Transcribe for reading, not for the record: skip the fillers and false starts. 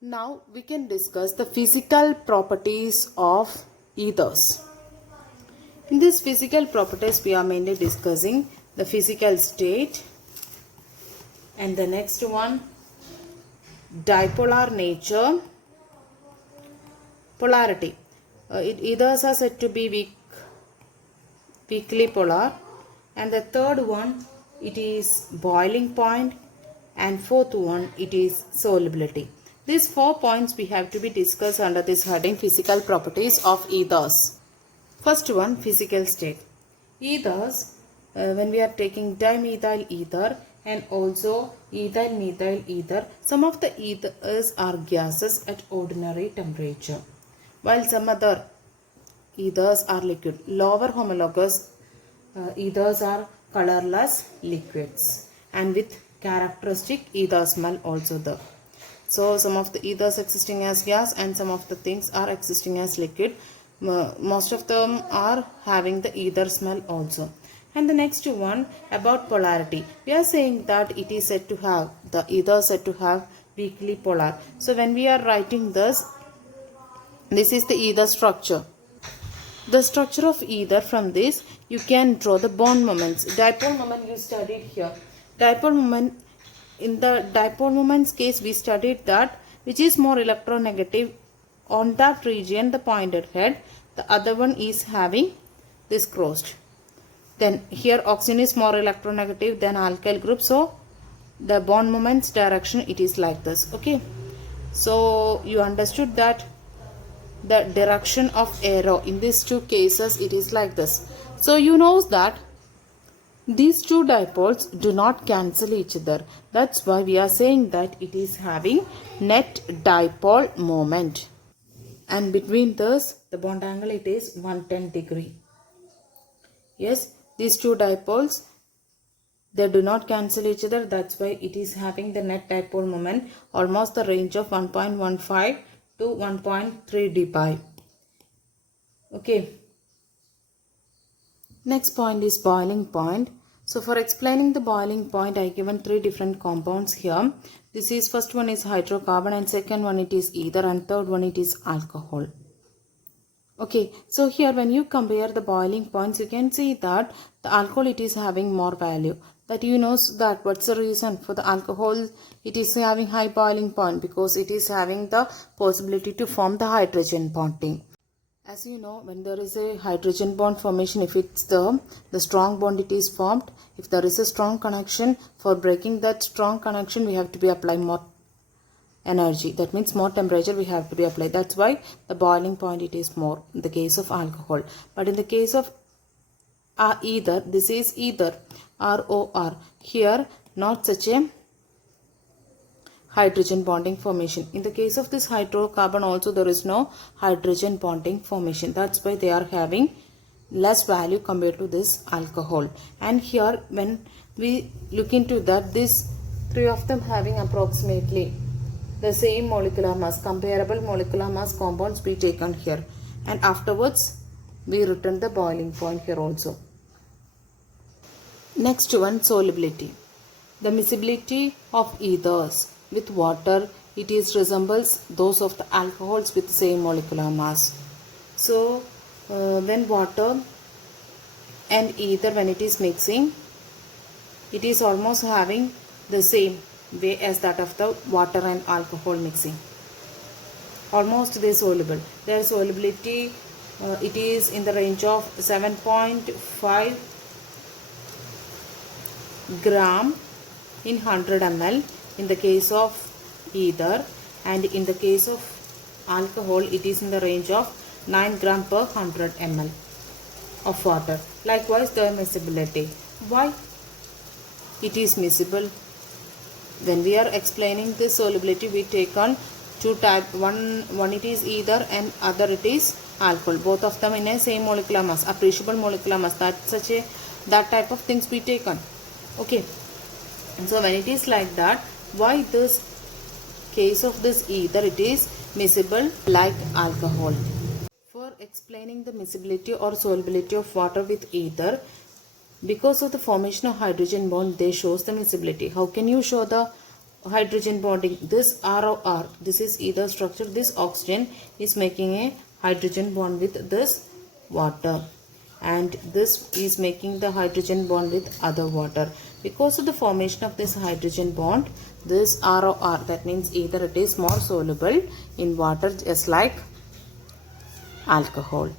Now we can discuss the physical properties of ethers. In these physical properties we are mainly discussing the physical state and the next one dipolar nature, polarity. Ethers are said to be weakly polar, and the third one it is boiling point, and fourth one it is solubility. These 4 points we have to be discussed under this heading physical properties of ethers. First one, physical state. Ethers, when we are taking dimethyl ether and also ethyl methyl ether, some of the ethers are gases at ordinary temperature, while some other ethers are liquid. Lower homologous ethers are colorless liquids and with characteristic ether smell also there. So some of the ethers existing as gas and some of the things are existing as liquid. Most of them are having the ether smell also. And the next one about polarity. We are saying that it is said to have, the ether said to have weakly polar. So when we are writing this is the ether structure. The structure of ether, from this you can draw the bond moments. Dipole moment you studied here. Dipole moment, in the dipole moments case we studied that which is more electronegative on that region, the pointed head, the other one is having this crossed. Then here oxygen is more electronegative than alkyl group, so the bond moments direction it is like this. Okay, so you understood that the direction of arrow in these two cases it is like this. So you know that these two dipoles do not cancel each other. That's why we are saying that it is having net dipole moment. And between this, the bond angle it is 110 degree. Yes, these two dipoles, they do not cancel each other. That's why it is having the net dipole moment almost the range of 1.15 to 1.3 dpi. Okay. Next point is boiling point. So for explaining the boiling point, I given 3 different compounds here. This is first one is hydrocarbon and second one it is ether and third one it is alcohol. Okay, so here when you compare the boiling points, you can see that the alcohol it is having more value. That you know that what's the reason for the alcohol it is having high boiling point, because it is having the possibility to form the hydrogen bonding. As you know, when there is a hydrogen bond formation, if it's the strong bond it is formed, if there is a strong connection, for breaking that strong connection we have to be applying more energy. That means more temperature we have to be applied. That's why the boiling point it is more in the case of alcohol. But in the case of ether, this is ether, ROR. Here not such a hydrogen bonding formation. In the case of this hydrocarbon also there is no hydrogen bonding formation. That's why they are having less value compared to this alcohol. And here when we look into that, these 3 of them having approximately the same molecular mass, comparable molecular mass compounds we taken here, and afterwards we written the boiling point here also. Next one, solubility. The miscibility of ethers with water, it is resembles those of the alcohols with same molecular mass. So when water and ether, when it is mixing, it is almost having the same way as that of the water and alcohol mixing. Almost they soluble. Their solubility it is in the range of 7.5 gram in 100 ml in the case of ether, and in the case of alcohol it is in the range of 9 gram per 100 ml of water. Likewise the miscibility. Why it is miscible? When we are explaining this solubility, we take on 2 types. One it is ether and other it is alcohol. Both of them in a same molecular mass, appreciable molecular mass. That type of things we take on. Okay. And so when it is like that, why this case of this ether it is miscible like alcohol? For explaining the miscibility or solubility of water with ether, because of the formation of hydrogen bond, they shows the miscibility. How can you show the hydrogen bonding. This ROR, this is either structure. This oxygen is making a hydrogen bond with this water, and this is making the hydrogen bond with other water. Because of the formation of this hydrogen bond, this ROR, that means either it is more soluble in water just like alcohol.